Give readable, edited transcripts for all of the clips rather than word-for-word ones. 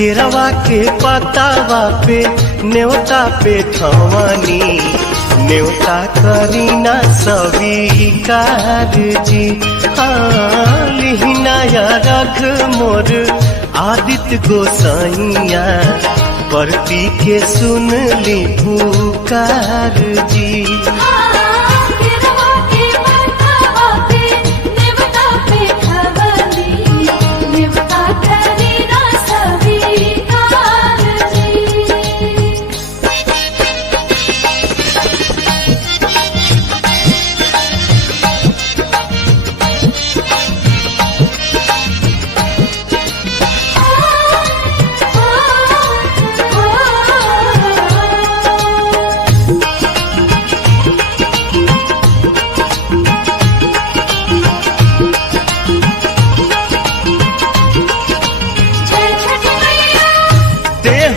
केरवा के पतावा पे न्योता पे ठवानी न्योता करीना स्वीकार जी। हाँ लिहिनाया रघ मोर आदित्य गोसाइया परती के सुन ली पुकार जी।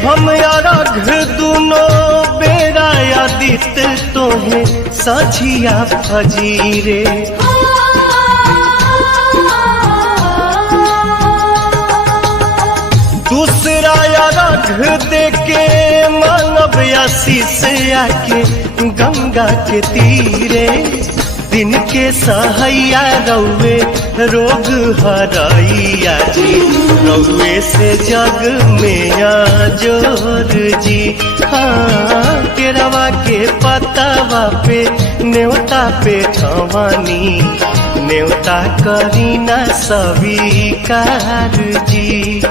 हम अरघ दुनो बेरा आदित्य तोहे साझिया फजीरे। दूसरा अरघ देके मानव आशीष आके गंगा के तीरे। दिन के सहैया रौवे रोग हरैया जी रौवे से जग में जोर जी। हाँ केरवा के पतावा पे न्योता पे ठवानी न्योता करीना स्वीकार जी।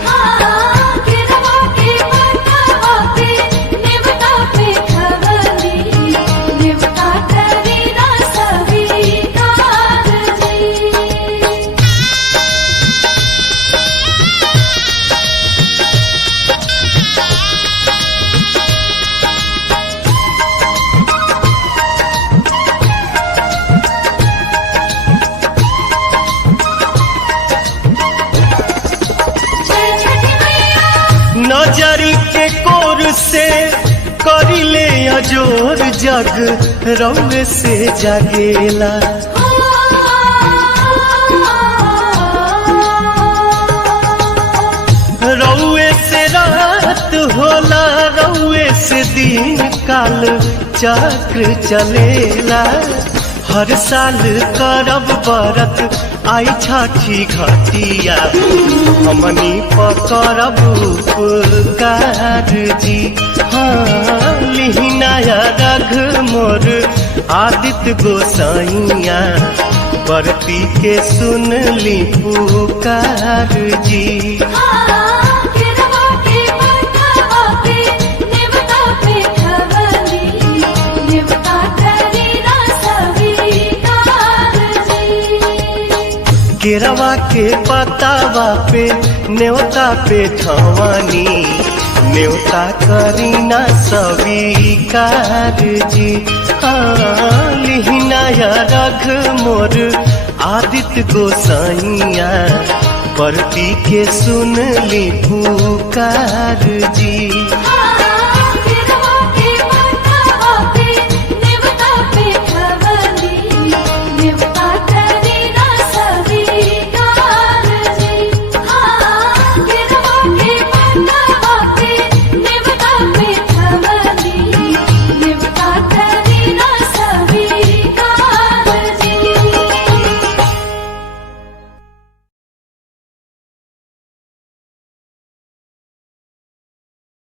नजरी के कोर से करिले अजोर जग रौवे से जगेला। रौवे से रात होला रौवे से दिन काल चक्र चलेला। हर साल करब बरत आई छठी घटिया हमनी पकड़ब उपकार जी। हाँ लिहिनाया रघ मोर आदित्य गोसाइया परती के सुन ली पुकार जी। केरवा के पतावा पे न्योता पे ठवानी न्योता करीना स्वीकार जी। हाँ लिहिनाया रघ मोर आदित्य गोसाइया परती के सुन ली पुकार जी।